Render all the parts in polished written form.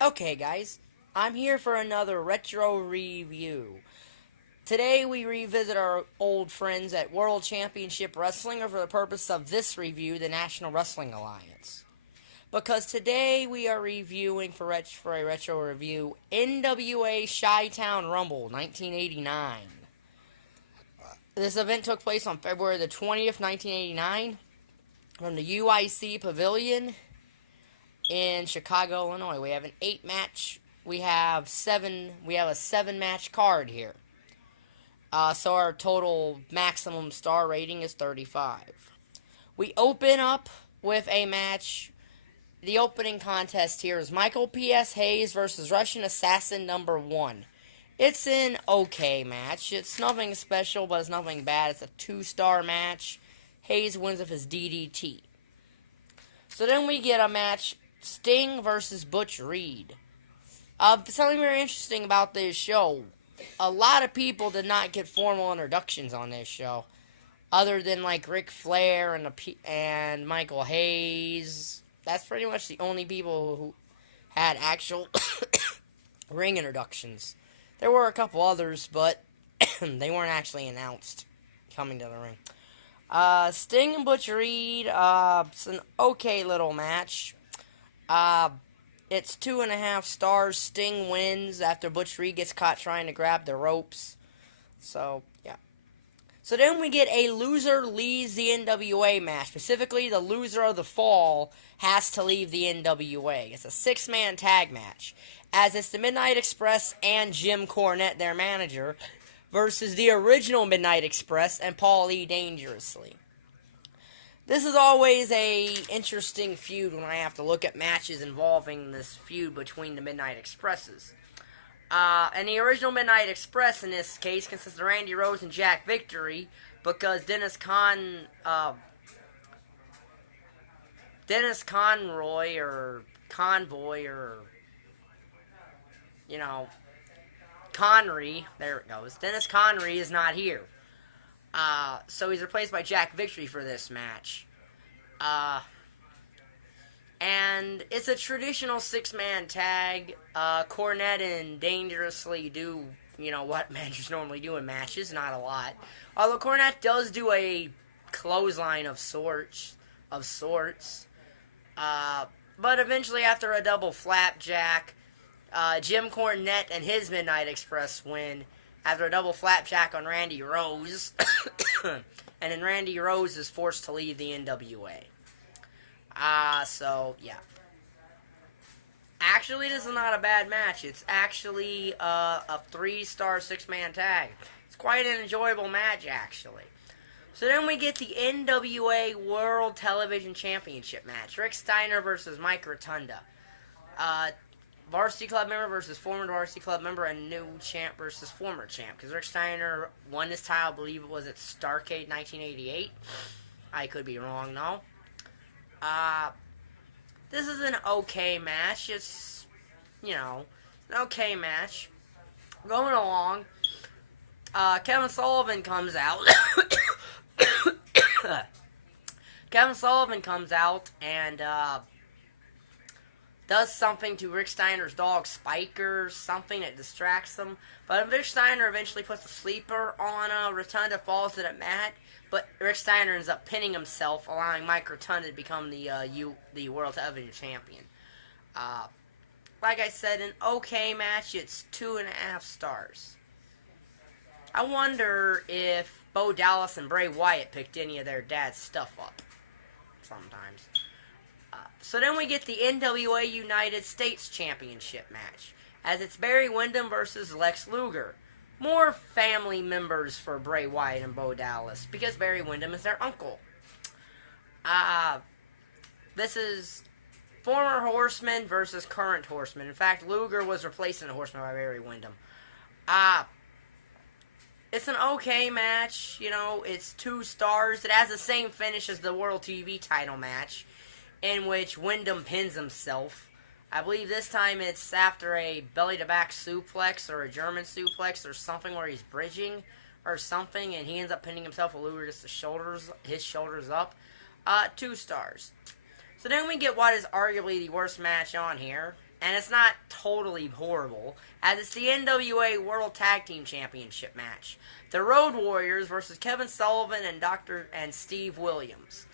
Okay, guys, I'm here for another retro review. Today we revisit our old friends at World Championship Wrestling for the purpose of this review, the National Wrestling Alliance. Because today we are reviewing for a retro review NWA Chi-Town Rumble 1989. This event took place on February the 20th, 1989 from the UIC Pavilion in Chicago, Illinois. We have an 8-match. We have a 7-match card here. So our total maximum star rating is 35. We open up with a match. The opening contest here is Michael P.S. Hayes versus Russian Assassin number 1. It's an okay match. It's nothing special, but it's nothing bad. It's a 2-star match. Hayes wins with his DDT. So then we get a match, Sting versus Butch Reed. Something very interesting about this show. A lot of people did not get formal introductions on this show, other than like Ric Flair and Michael Hayes. That's pretty much the only people who had actual ring introductions. There were a couple others, but they weren't actually announced coming to the ring. Sting and Butch Reed, it's an okay little match. It's 2.5 stars. Sting wins after Butch Reed gets caught trying to grab the ropes. So, yeah. So then we get a loser leaves the NWA match. Specifically, the loser of the fall has to leave the NWA. It's a 6-man tag match, as it's the Midnight Express and Jim Cornette, their manager, versus the original Midnight Express and Paul E. Dangerously. This is always a interesting feud when I have to look at matches involving this feud between the Midnight Expresses. And the original Midnight Express in this case consists of Randy Rose and Jack Victory, because Dennis Conroy or Convoy or Connery, there it goes. Dennis Connery is not here. So he's replaced by Jack Victory for this match. And it's a traditional 6-man tag. Cornette and Dangerously do, what managers normally do in matches, not a lot. Although Cornette does do a clothesline of sorts. But eventually, after a double flapjack, Jim Cornette and his Midnight Express win after a double flapjack on Randy Rose. And then Randy Rose is forced to leave the NWA. So, yeah. Actually, this is not a bad match. It's actually a 3-star 6-man tag. It's quite an enjoyable match, actually. So then we get the NWA World Television Championship match. Rick Steiner versus Mike Rotunda. Varsity Club member versus former Varsity Club member, and new champ versus former champ. Because Rick Steiner won this title, I believe it was at Starrcade 1988. I could be wrong, though. This is an okay match. It's, an okay match. Going along, Kevin Sullivan comes out. Kevin Sullivan comes out and, does something to Rick Steiner's dog, Spiker, something that distracts them. But Rick Steiner eventually puts a sleeper on Rotunda, falls to the mat. But Rick Steiner ends up pinning himself, allowing Mike Rotunda to become the World Television Champion. Like I said, an okay match. It's 2.5 stars. I wonder if Bo Dallas and Bray Wyatt picked any of their dad's stuff up. Sometimes. So then we get the NWA United States Championship match, as it's Barry Windham versus Lex Luger. More family members for Bray Wyatt and Bo Dallas, because Barry Windham is their uncle. This is former Horseman versus current Horseman. In fact, Luger was replacing the Horseman by Barry Windham. It's an okay match. It's 2 stars. It has the same finish as the World TV title match, in which Windham pins himself. I believe this time it's after a belly-to-back suplex or a German suplex or something where he's bridging or something, and he ends up pinning himself with Luger just his shoulders up. 2 stars. So then we get what is arguably the worst match on here. and it's not totally horrible, as it's the NWA World Tag Team Championship match. The Road Warriors versus Kevin Sullivan and Steve Williams.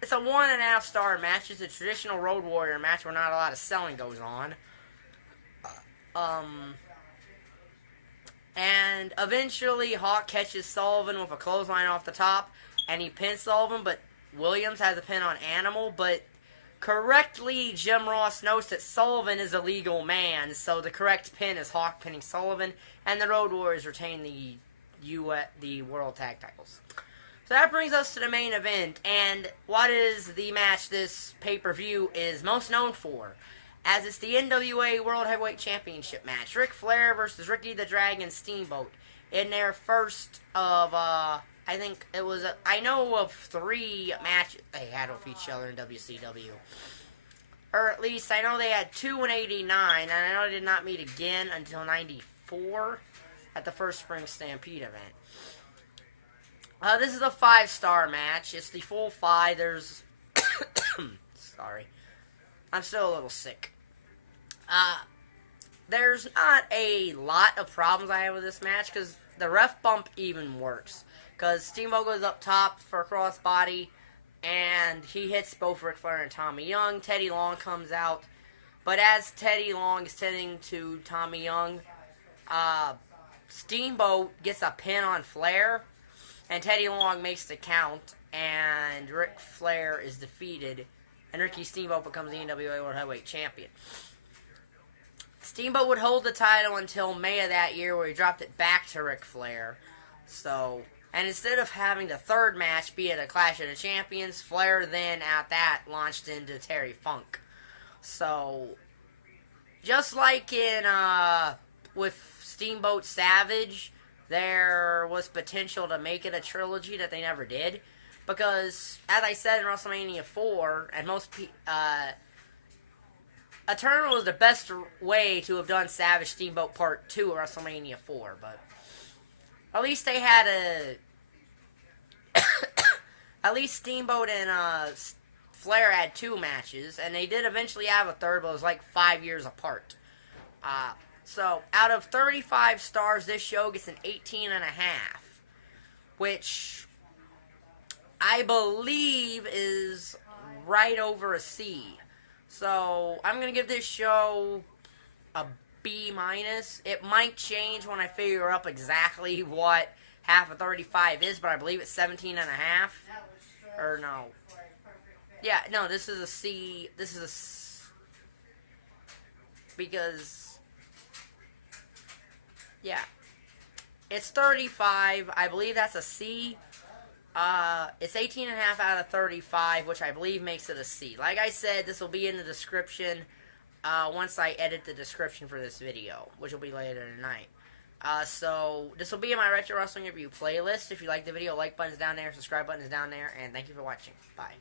It's a 1.5 star match. It's a traditional Road Warrior match where not a lot of selling goes on. And eventually Hawk catches Sullivan with a clothesline off the top, and he pins Sullivan, but Williams has a pin on Animal, but correctly Jim Ross notes that Sullivan is a legal man, so the correct pin is Hawk pinning Sullivan, and the Road Warriors retain the World Tag Titles. So that brings us to the main event, and what is the match this pay-per-view is most known for, as it's the NWA World Heavyweight Championship match. Ric Flair versus Ricky the Dragon Steamboat in their first of, I think it was, I know of 3 matches they had with each other in WCW. Or at least, I know they had 2 in 89, and I know they did not meet again until 94 at the first Spring Stampede event. This is a 5-star match. It's the full 5. There's... Sorry. I'm still a little sick. There's not a lot of problems I have with this match, because the ref bump even works. Because Steamboat goes up top for a crossbody, and he hits both Ric Flair and Tommy Young. Teddy Long comes out. But as Teddy Long is tending to Tommy Young, Steamboat gets a pin on Flair, and Teddy Long makes the count, and Ric Flair is defeated, and Ricky Steamboat becomes the NWA World Heavyweight Champion. Steamboat would hold the title until May of that year, where he dropped it back to Ric Flair. So, and instead of having the third match be at a Clash of the Champions, Flair then, at that, launched into Terry Funk. So, just like in, with Steamboat Savage, there was potential to make it a trilogy that they never did. Because, as I said in WrestleMania 4, and most a tournament was the best way to have done Savage Steamboat Part 2 at WrestleMania 4, but at least they had at least Steamboat and Flair had 2 matches, and they did eventually have a third, but it was like 5 years apart. So, out of 35 stars, this show gets an 18.5, which I believe is right over a C. So, I'm going to give this show a B-. It might change when I figure up exactly what half of 35 is, but I believe it's 17.5. Or no. Yeah, no, this is a C. This is a because, yeah. It's 35. I believe that's a C. It's 18.5 out of 35, which I believe makes it a C. Like I said, this will be in the description once I edit the description for this video, which will be later tonight. So, this will be in my Retro Wrestling Review playlist. If you like the video, like button's down there, subscribe button is down there, and thank you for watching. Bye.